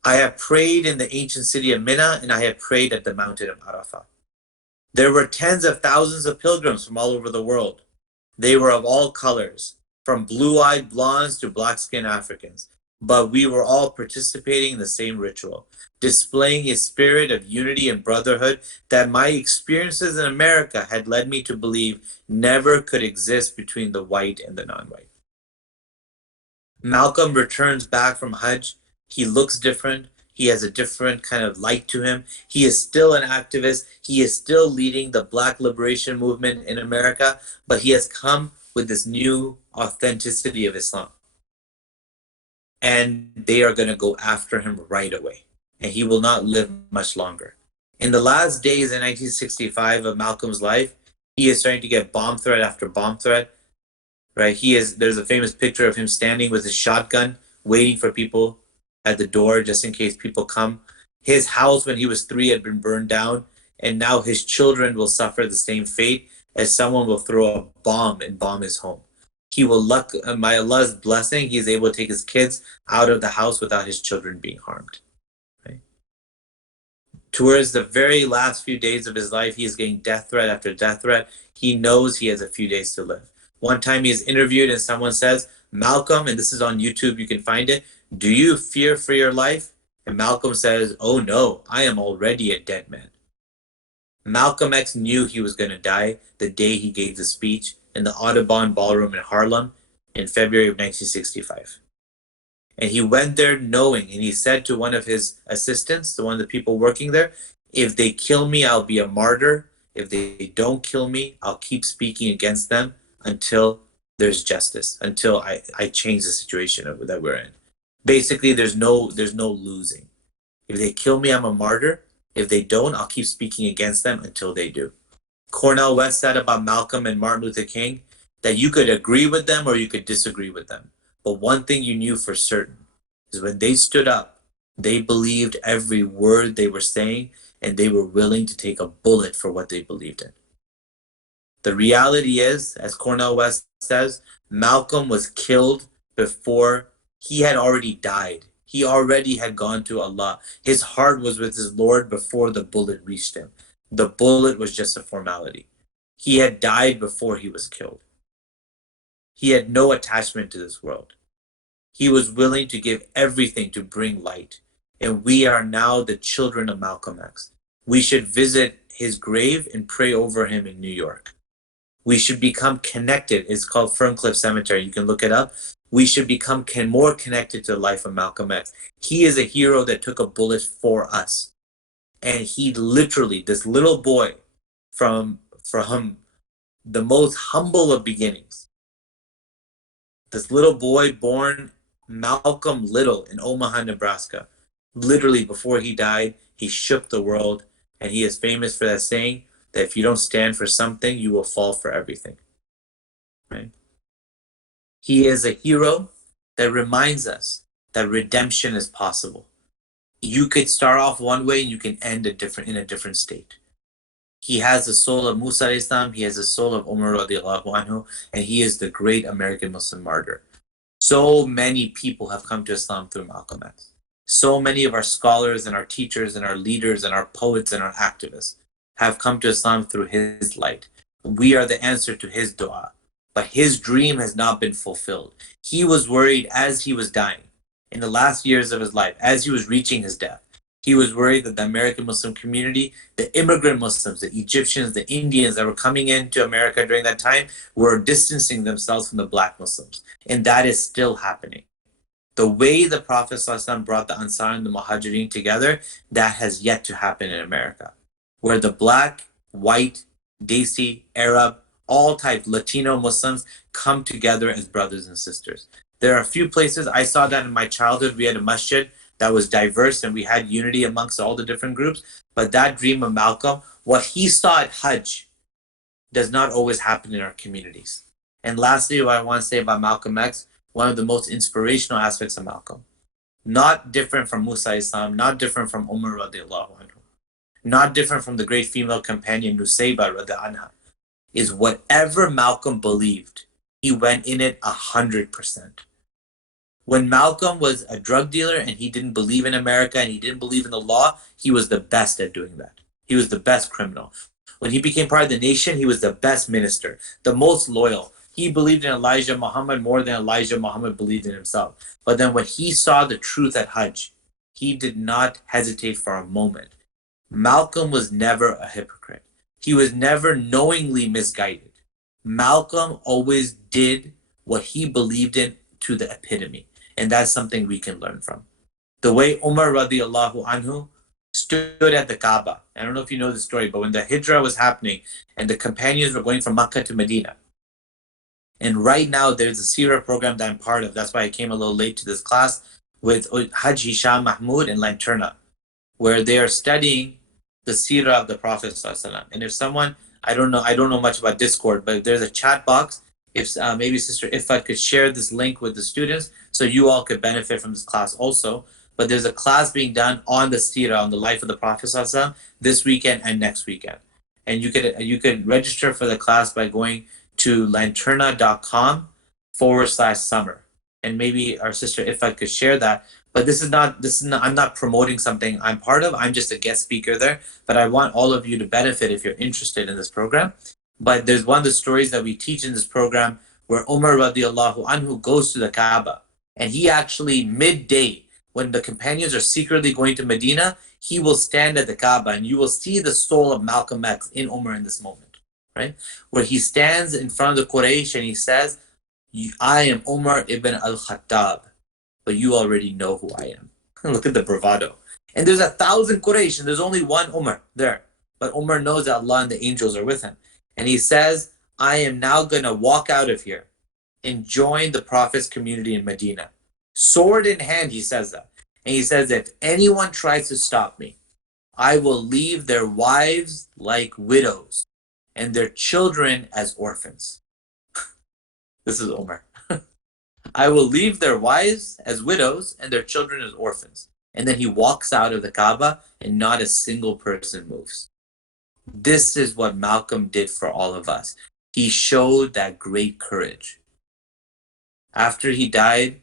"I have prayed in the ancient city of Mina, and I have prayed at the mountain of Arafah. There were tens of thousands of pilgrims from all over the world. They were of all colors. from blue-eyed blondes to black-skinned Africans. But we were all participating in the same ritual, displaying a spirit of unity and brotherhood that my experiences in America had led me to believe never could exist between the white and the non-white. Malcolm returns back from Hajj. He looks different. He has a different kind of light to him. He is still an activist. He is still leading the Black liberation movement in America, but he has come with this new authenticity of Islam. And they are going to go after him right away. And he will not live much longer. In the last days in 1965 of Malcolm's life, he is starting to get bomb threat after bomb threat. Right? There's a famous picture of him standing with his shotgun, waiting for people at the door just in case people come. His house when he was 3 had been burned down, and now his children will suffer the same fate as someone will throw a bomb and bomb his home. He will by Allah's blessing, he is able to take his kids out of the house without his children being harmed. Right? Towards the very last few days of his life, he is getting death threat after death threat. He knows he has a few days to live. One time he is interviewed and someone says, Malcolm, and this is on YouTube, you can find it, do you fear for your life? And Malcolm says, oh no, I am already a dead man. Malcolm X knew he was going to die the day he gave the speech in the Audubon Ballroom in Harlem in February of 1965. And he went there knowing, and he said to one of his assistants, to one of the people working there, if they kill me, I'll be a martyr. If they don't kill me, I'll keep speaking against them until there's justice, until I change the situation that we're in. Basically, there's no losing. If they kill me, I'm a martyr. If they don't, I'll keep speaking against them until they do. Cornel West said about Malcolm and Martin Luther King that you could agree with them or you could disagree with them. But one thing you knew for certain is when they stood up, they believed every word they were saying, and they were willing to take a bullet for what they believed in. The reality is, as Cornel West says, Malcolm was killed before he had already died. He already had gone to Allah. His heart was with his Lord before the bullet reached him. The bullet was just a formality. He had died before he was killed. He had no attachment to this world. He was willing to give everything to bring light. And we are now the children of Malcolm X. We should visit his grave and pray over him in New York. We should become connected. It's called Ferncliff Cemetery. You can look it up. We should become more connected to the life of Malcolm X. He is a hero that took a bullet for us. And he literally, this little boy from the most humble of beginnings, this little boy born Malcolm Little in Omaha, Nebraska, literally before he died, he shook the world, and he is famous for that saying that if you don't stand for something, you will fall for everything. Right? He is a hero that reminds us that redemption is possible. You could start off one way and you can end in a different state. He has the soul of Musa Islam, he has the soul of Umar radiallahu anhu, and he is the great American Muslim martyr. So many people have come to Islam through Malcolm X. So many of our scholars and our teachers and our leaders and our poets and our activists have come to Islam through his light. We are the answer to his dua. But his dream has not been fulfilled. He was worried as he was dying, in the last years of his life, as he was reaching his death. He was worried that the American Muslim community, the immigrant Muslims, the Egyptians, the Indians that were coming into America during that time were distancing themselves from the Black Muslims. And that is still happening. The way the Prophet ﷺ brought the Ansar and the Muhajirin together, that has yet to happen in America. Where the Black, white, Desi, Arab, all types, Latino Muslims come together as brothers and sisters. There are a few places, I saw that in my childhood, we had a masjid that was diverse and we had unity amongst all the different groups, but that dream of Malcolm, what he saw at Hajj, does not always happen in our communities. And lastly, what I want to say about Malcolm X, one of the most inspirational aspects of Malcolm, not different from Musa Islam, not different from Umar radiallahu anhu, not different from the great female companion Nusayba radiallahu anha, is whatever Malcolm believed, he went in it 100%. When Malcolm was a drug dealer and he didn't believe in America and he didn't believe in the law, he was the best at doing that. He was the best criminal. When he became part of the nation, he was the best minister, the most loyal, He believed in Elijah Muhammad more than Elijah Muhammad believed in himself. But then when he saw the truth at Hajj, he did not hesitate for a moment. Malcolm was never a hypocrite. He was never knowingly misguided. Malcolm always did what he believed in to the epitome. And that's something we can learn from. The way Umar radiallahu anhu stood at the Kaaba. I don't know if you know the story, but when the Hijrah was happening and the companions were going from Makkah to Medina, and right now there's a Sirah program that I'm part of. That's why I came a little late to this class with Hajj Hisham Mahmoud and Lanterna, where they are studying the Sirah of the Prophet ﷺ. And if someone, I don't know much about Discord, but there's a chat box. If maybe Sister Ifat could share this link with the students, so you all could benefit from this class also. But there's a class being done on the Sirah, on the life of the Prophet ﷺ, this weekend and next weekend. And you could register for the class by going to lanterna.com/summer. And maybe our sister Ifat could share that. But this is not I'm not promoting something I'm part of. I'm just a guest speaker there. But I want all of you to benefit if you're interested in this program. But there's one of the stories that we teach in this program where Umar radiallahu anhu goes to the Kaaba. And he actually midday, when the companions are secretly going to Medina, he will stand at the Kaaba, and you will see the soul of Malcolm X in Umar in this moment, right? Where he stands in front of the Quraysh and he says, I am Umar ibn al-Khattab, but you already know who I am. Look at the bravado. And there's 1,000 Quraysh, and there's only one Umar there. But Umar knows that Allah and the angels are with him. And he says, I am now going to walk out of here and join the Prophet's community in Medina. Sword in hand, he says that. And he says, if anyone tries to stop me, I will leave their wives like widows and their children as orphans. This is Umar. I will leave their wives as widows and their children as orphans. And then he walks out of the Kaaba and not a single person moves. This is what Malcolm did for all of us. He showed that great courage. After he died,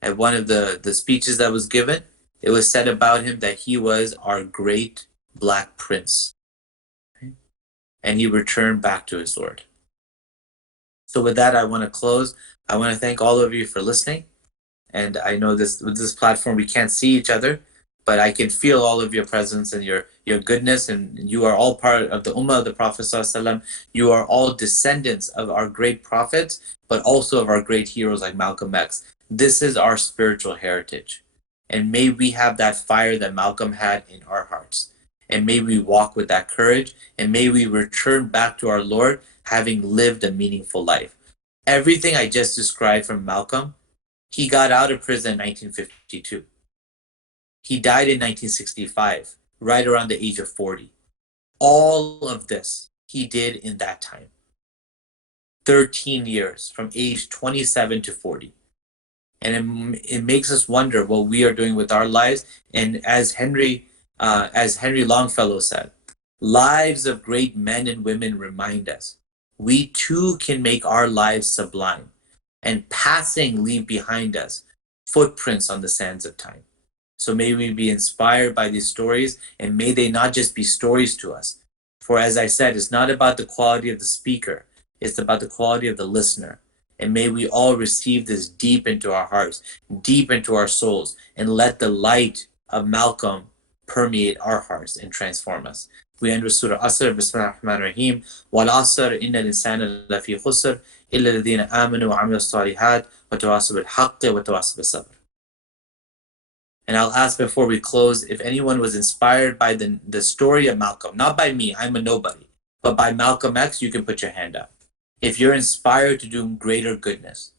at one of the speeches that was given, it was said about him that he was our great black prince. And he returned back to his Lord. So with that, I want to close. I want to thank all of you for listening. And I know this with this platform, we can't see each other, but I can feel all of your presence and your goodness. And you are all part of the Ummah of the Prophet ﷺ. You are all descendants of our great prophets, but also of our great heroes like Malcolm X. This is our spiritual heritage. And may we have that fire that Malcolm had in our hearts. And may we walk with that courage. And may we return back to our Lord having lived a meaningful life. Everything I just described from Malcolm, he got out of prison in 1952. He died in 1965, right around the age of 40. All of this he did in that time. 13 years, from age 27 to 40. And it makes us wonder what we are doing with our lives. And as Henry Longfellow said, lives of great men and women remind us we too can make our lives sublime, and passing leave behind us footprints on the sands of time. So may we be inspired by these stories, and may they not just be stories to us. For as I said, it's not about the quality of the speaker, it's about the quality of the listener. And may we all receive this deep into our hearts, deep into our souls, and let the light of Malcolm permeate our hearts and transform us. We end with Surah Asr, Bismillah ar-Rahman ar-Rahim. Wal Asr, inna al-insana lafi khusr, illa alladhina amanu wa amilu as-salihat, wa tawasaw bil-haqqi wa tawasaw bis-sabr. And I'll ask before we close, if anyone was inspired by the story of Malcolm, not by me, I'm a nobody, but by Malcolm X, you can put your hand up. If you're inspired to do greater goodness,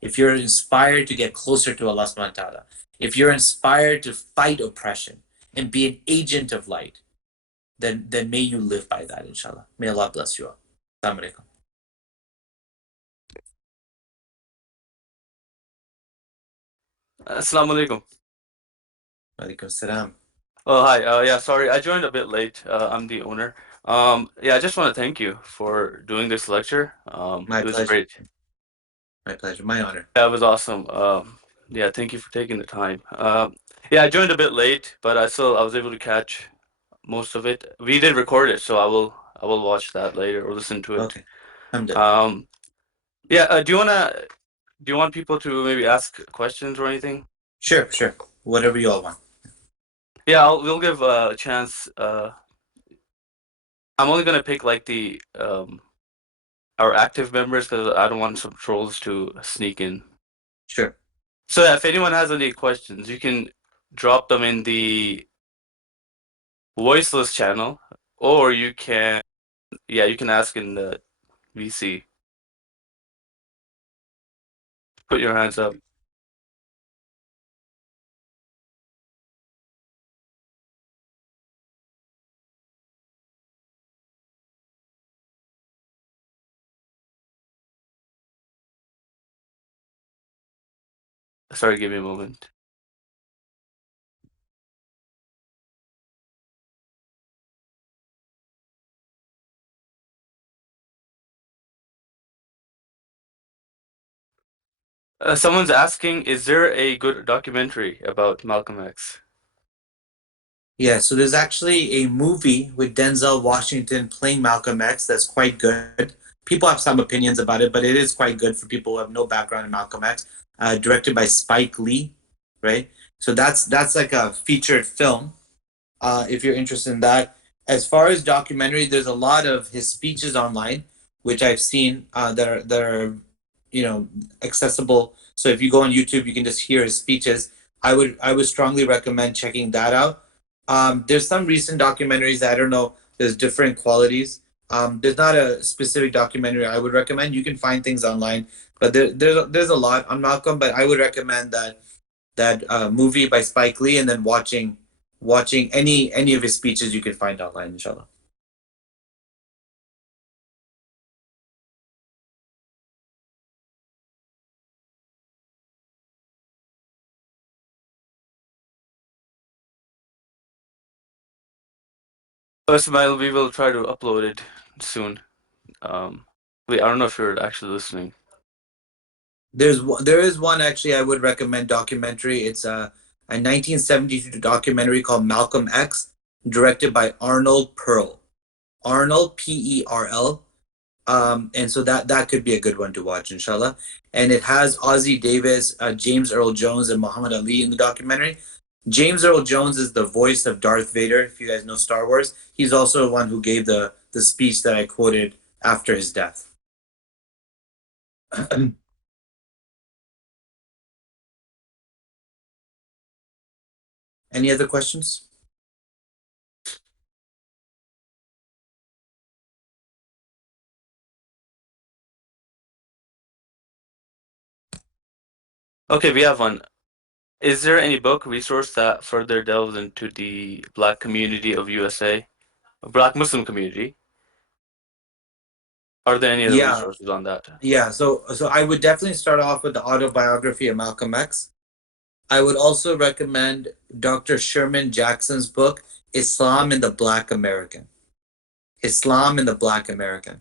if you're inspired to get closer to Allah subhanahu wa ta'ala, if you're inspired to fight oppression and be an agent of light, then may you live by that, inshallah. May Allah bless you all. Assalamu alaikum. Assalamu alaikum. Alaikum salam. Oh, hi. Yeah, sorry, I joined a bit late. I'm the owner. Yeah, I just want to thank you for doing this lecture. My It was pleasure. great. My pleasure. My honor. That was awesome. Yeah, thank you for taking the time. Yeah, I joined a bit late, but I was able to catch most of it. We did record it, so I will watch that later or listen to it. Okay. Alhamdulillah. Yeah. Do you want people to maybe ask questions or anything? Sure, sure. Whatever you all want. Yeah, we'll give a chance. I'm only gonna pick like the our active members because I don't want some trolls to sneak in. Sure. So yeah, if anyone has any questions, you can drop them in the voiceless channel, or you can ask in the VC. Put your hands up. Sorry, give me a moment. Someone's asking, is there a good documentary about Malcolm X? Yeah, so there's actually a movie with Denzel Washington playing Malcolm X that's quite good. People have some opinions about it, but it is quite good for people who have no background in Malcolm X. Directed by Spike Lee, right? So that's like a featured film. If you're interested in that. As far as documentary, there's a lot of his speeches online, which I've seen that are accessible. So if you go on YouTube, you can just hear his speeches. I would strongly recommend checking that out. There's some recent documentaries that I don't know. There's different qualities. There's not a specific documentary I would recommend. You can find things online, but there's a lot on Malcolm. But I would recommend that movie by Spike Lee, and then watching any of his speeches you can find online, inshallah. Ismail, we will try to upload it soon. Um, Wait, I don't know if you're actually listening. There is one actually I would recommend documentary. It's a 1972 documentary called Malcolm X, directed by Arnold Pearl. Arnold Perl. And so that could be a good one to watch, inshallah. And it has Ozzie Davis, James Earl Jones, and Muhammad Ali in the documentary. James Earl Jones is the voice of Darth Vader. If you guys know Star Wars, he's also the one who gave the speech that I quoted after his death. Any other questions? Okay, we have one. Is there any book resource that further delves into the Black community of USA, Black Muslim community? Are there any other Yeah, resources on that? yeah. So I would definitely start off with the autobiography of Malcolm X. I would also recommend Dr. Sherman Jackson's book, Islam and the Black American. Islam and the Black American.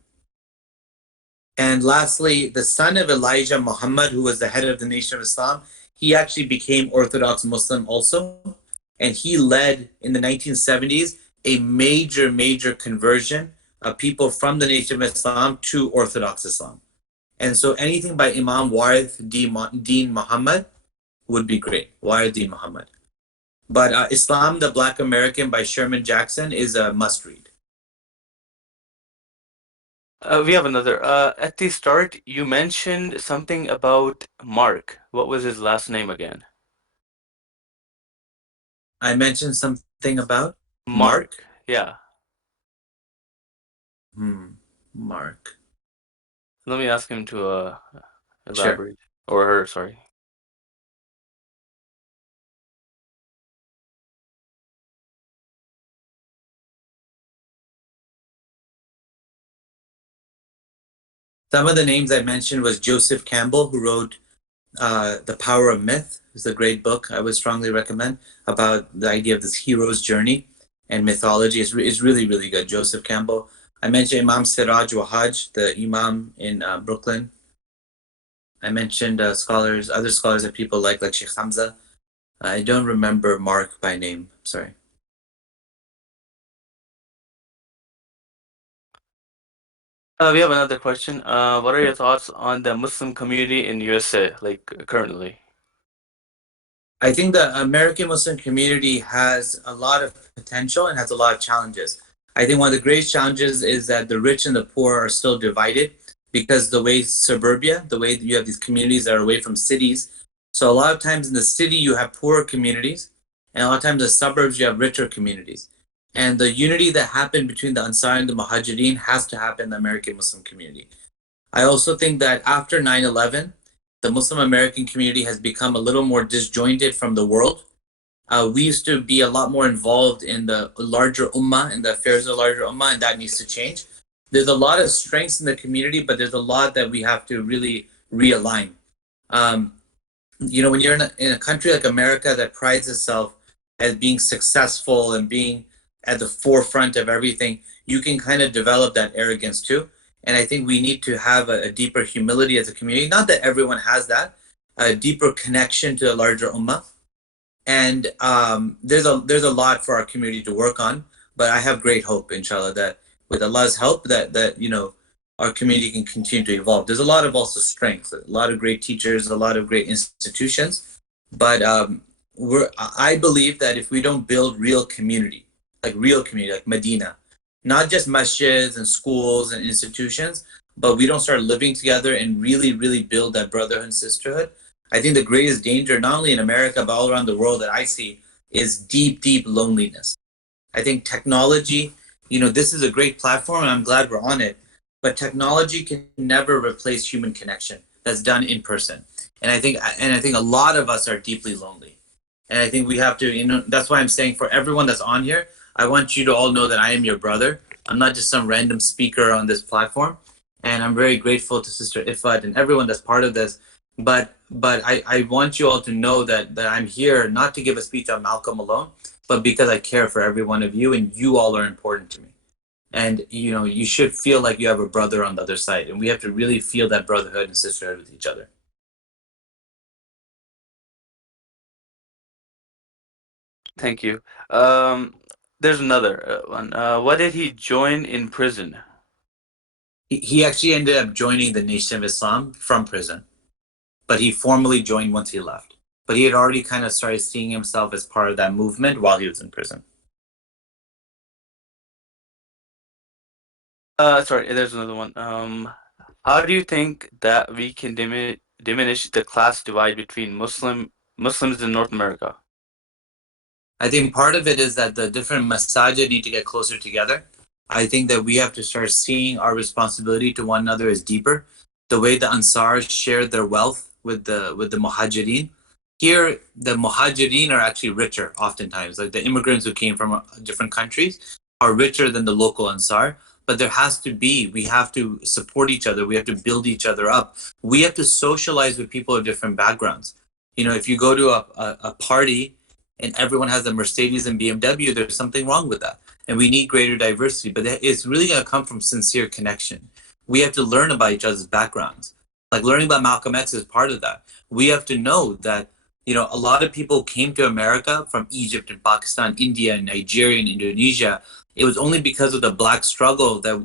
And lastly, the son of Elijah Muhammad, who was the head of the Nation of Islam, he actually became Orthodox Muslim also. And he led in the 1970s a major conversion of people from the Nation of Islam to Orthodox Islam. And so anything by Imam Warith Deen Muhammad would be great. Warith Deen Muhammad. But Islam, the Black American by Sherman Jackson is a must read. We have another. At the start, you mentioned something about Mark. What was his last name again? I mentioned something about Mark. Mark. Yeah. Mark. Let me ask him to Sure. elaborate. Or her, sorry. Some of the names I mentioned was Joseph Campbell, who wrote The Power of Myth. It's a great book I would strongly recommend about the idea of this hero's journey and mythology. It's really good. Joseph Campbell. I mentioned Imam Siraj Wahaj, the Imam in Brooklyn. I mentioned other scholars that people like Sheikh Hamza. I don't remember Mark by name. Sorry. We have another question. What are your thoughts on the Muslim community in USA, like currently? I think the American Muslim community has a lot of potential and has a lot of challenges. I think one of the greatest challenges is that the rich and the poor are still divided because the way suburbia, the way that you have these communities that are away from cities. So a lot of times in the city you have poorer communities, and a lot of times in the suburbs you have richer communities. And the unity that happened between the Ansar and the Muhajirin has to happen in the American Muslim community. I also think that after 9/11, the Muslim American community has become a little more disjointed from the world. We used to be a lot more involved in the larger ummah and the affairs of the larger ummah, and that needs to change. There's a lot of strengths in the community, but there's a lot that we have to really realign. Um, when you're in a country like America that prides itself as being successful and being at the forefront of everything, you can kind of develop that arrogance too. And I think we need to have a deeper humility as a community. Not that everyone has that, a deeper connection to the larger ummah. And there's a lot for our community to work on. But I have great hope, inshallah, that with Allah's help, that our community can continue to evolve. There's a lot of also strengths, a lot of great teachers, a lot of great institutions, but I believe that if we don't build real community, like Medina, not just masjids and schools and institutions, but we don't start living together and really, really build that brotherhood and sisterhood, I think the greatest danger, not only in America, but all around the world that I see, is deep, deep loneliness. I think technology, this is a great platform and I'm glad we're on it, but technology can never replace human connection that's done in person. And I think a lot of us are deeply lonely. And I think we have to, that's why I'm saying for everyone that's on here, I want you to all know that I am your brother. I'm not just some random speaker on this platform. And I'm very grateful to Sister Ifat and everyone that's part of this. But I want you all to know that I'm here not to give a speech on Malcolm alone, but because I care for every one of you and you all are important to me. And you should feel like you have a brother on the other side, and we have to really feel that brotherhood and sisterhood with each other. Thank you. There's another one. What did he join in prison? He actually ended up joining the Nation of Islam from prison, but he formally joined once he left. But he had already kind of started seeing himself as part of that movement while he was in prison. Sorry, there's another one. How do you think that we can diminish the class divide between Muslims in North America? I think part of it is that the different masajid need to get closer together. I think that we have to start seeing our responsibility to one another as deeper. The way the Ansars shared their wealth with the Muhajirin. Here, the Muhajirin are actually richer oftentimes. Like the immigrants who came from different countries are richer than the local Ansar. But we have to support each other. We have to build each other up. We have to socialize with people of different backgrounds. If you go to a party and everyone has a Mercedes and BMW, there's something wrong with that. And we need greater diversity, but it's really going to come from sincere connection. We have to learn about each other's backgrounds. Like learning about Malcolm X is part of that. We have to know that, a lot of people came to America from Egypt and Pakistan, India, and Nigeria and Indonesia. It was only because of the black struggle that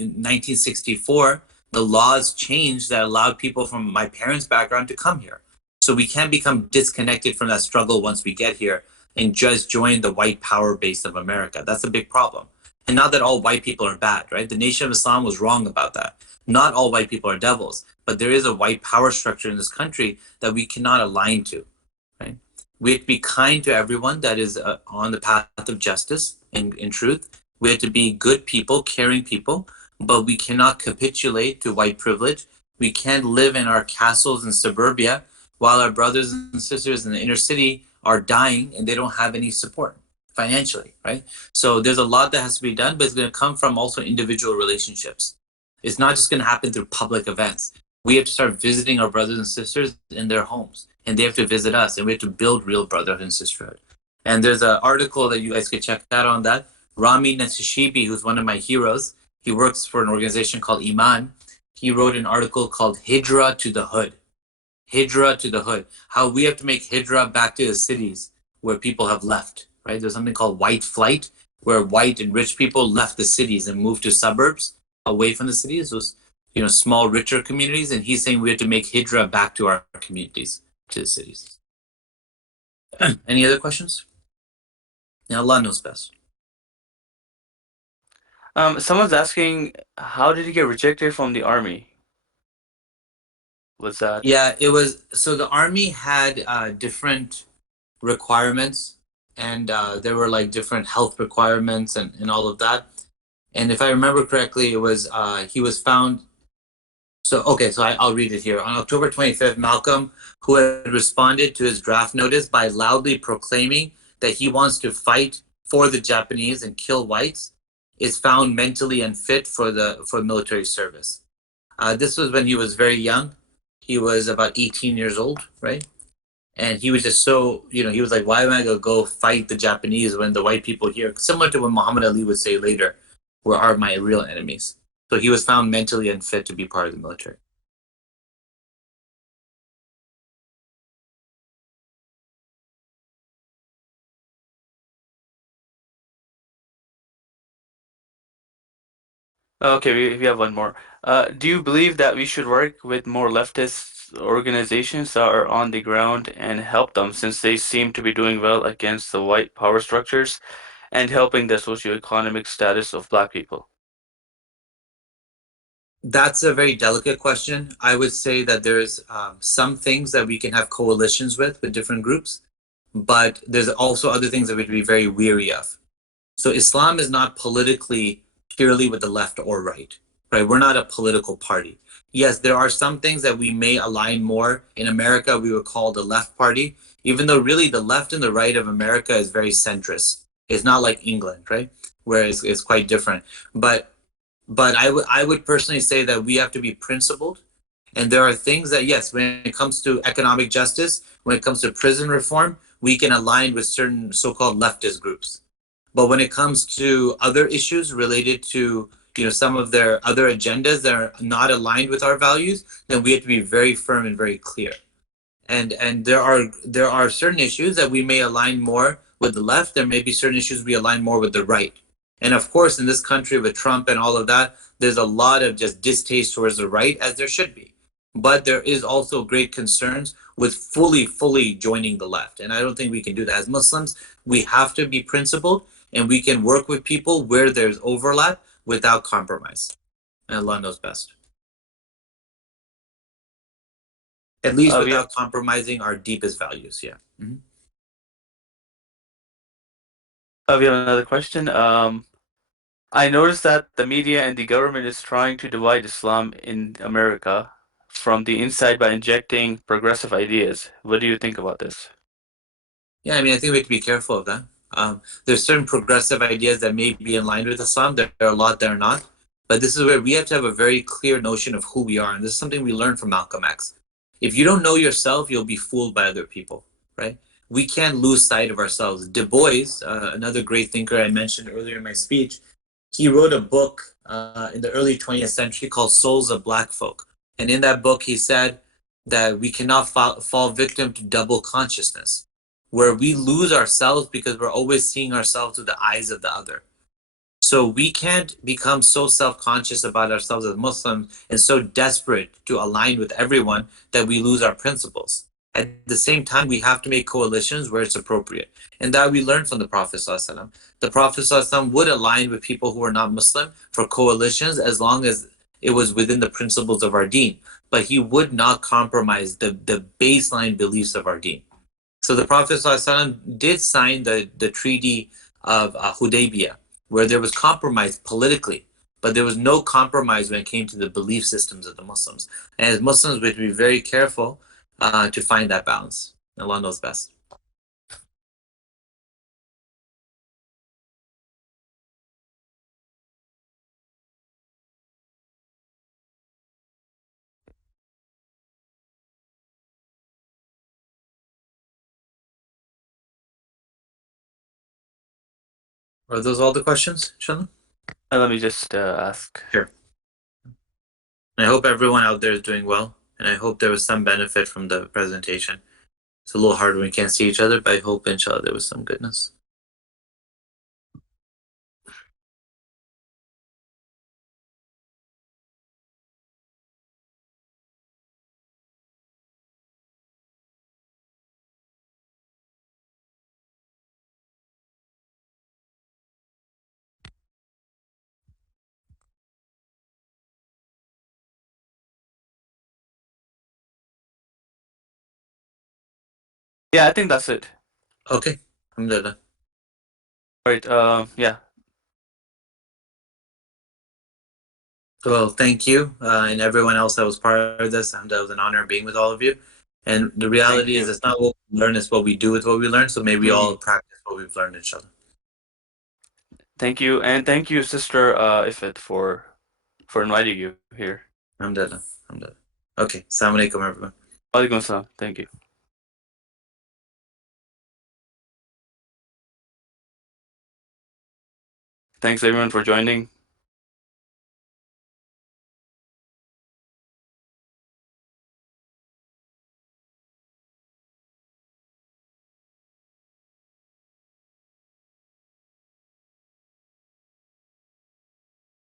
in 1964, the laws changed that allowed people from my parents' background to come here. So we can't become disconnected from that struggle once we get here and just join the white power base of America. That's a big problem. And not that all white people are bad, right? The Nation of Islam was wrong about that. Not all white people are devils, but there is a white power structure in this country that we cannot align to, right? We have to be kind to everyone that is on the path of justice and in truth. We have to be good people, caring people, but we cannot capitulate to white privilege. We can't live in our castles in suburbia while our brothers and sisters in the inner city are dying and they don't have any support financially, right? So there's a lot that has to be done, but it's going to come from also individual relationships. It's not just going to happen through public events. We have to start visiting our brothers and sisters in their homes, and they have to visit us, and we have to build real brotherhood and sisterhood. And there's an article that you guys could check out on that. Rami Natshibi, who's one of my heroes, he works for an organization called Iman. He wrote an article called Hijra to the Hood. Hijra to the hood, how we have to make hijra back to the cities where people have left, right? There's something called white flight, where white and rich people left the cities and moved to suburbs. away from the cities, those small, richer communities, and he's saying we have to make hijra back to our communities, to the cities. Any other questions? Yeah, Allah knows best. Someone's asking, how did he get rejected from the army? Was that? Yeah, it was. So the army had different requirements, and there were like different health requirements and all of that. And if I remember correctly, it was he was found. So okay, so I'll read it here. On October 25th, Malcolm, who had responded to his draft notice by loudly proclaiming that he wants to fight for the Japanese and kill whites, is found mentally unfit for military service. This was when he was very young. He was about 18 years old, right? And he was just so, he was like, why am I going to go fight the Japanese when the white people here, similar to what Muhammad Ali would say later, are my real enemies. So he was found mentally unfit to be part of the military. Okay, we have one more. Do you believe that we should work with more leftist organizations that are on the ground and help them since they seem to be doing well against the white power structures and helping the socioeconomic status of Black people? That's a very delicate question. I would say that there's some things that we can have coalitions with different groups, but there's also other things that we'd be very weary of. So Islam is not politically purely with the left or right, right? We're not a political party. Yes, there are some things that we may align more. In America, we would call the left party, even though really the left and the right of America is very centrist. It's not like England, right? Where it's quite different. But I would personally say that we have to be principled. And there are things that, yes, when it comes to economic justice, when it comes to prison reform, we can align with certain so-called leftist groups. But when it comes to other issues related to some of their other agendas that are not aligned with our values, then we have to be very firm and very clear. And there are certain issues that we may align more with the left. There may be certain issues we align more with the right. And of course, in this country with Trump and all of that, there's a lot of just distaste towards the right, as there should be. But there is also great concerns with fully joining the left. And I don't think we can do that. As Muslims, we have to be principled, and we can work with people where there's overlap without compromise. And Allah knows best. At least without compromising our deepest values, yeah. Mm-hmm. We have another question. I noticed that the media and the government is trying to divide Islam in America from the inside by injecting progressive ideas. What do you think about this? Yeah, I mean, I think we have to be careful of that. There's certain progressive ideas that may be in line with Islam. There are a lot that are not. But this is where we have to have a very clear notion of who we are. And this is something we learned from Malcolm X. If you don't know yourself, you'll be fooled by other people, right? We can't lose sight of ourselves. Du Bois, another great thinker I mentioned earlier in my speech, he wrote a book in the early 20th century called Souls of Black Folk. And in that book, he said that we cannot fall victim to double consciousness, where we lose ourselves because we're always seeing ourselves through the eyes of the other. So we can't become so self-conscious about ourselves as Muslims and so desperate to align with everyone that we lose our principles. At the same time, we have to make coalitions where it's appropriate. And that we learned from the Prophet ﷺ. The Prophet ﷺ would align with people who are not Muslim for coalitions as long as it was within the principles of our deen. But he would not compromise the baseline beliefs of our deen. So the Prophet ﷺ did sign the treaty of Hudaybiyah, where there was compromise politically, but there was no compromise when it came to the belief systems of the Muslims. And as Muslims, we have to be very careful to find that balance. Allah knows best. Are those all the questions, Shalom? Let me just ask. Sure. I hope everyone out there is doing well, and I hope there was some benefit from the presentation. It's a little hard when we can't see each other, but I hope, inshallah, there was some goodness. Yeah, I think that's it. Okay. Alhamdulillah. All right. Yeah. Well, thank you, and everyone else that was part of this. And it was an honor being with all of you. And the reality is, it's not what we learn; it's what we do with what we learn. So maybe we all practice what we've learned, inshallah. Thank you, and thank you, Sister Ifat, for inviting you here. Alhamdulillah. Alhamdulillah. Okay. Assalamu alaikum, everyone. Walaikum salam. Thank you. Thanks everyone for joining.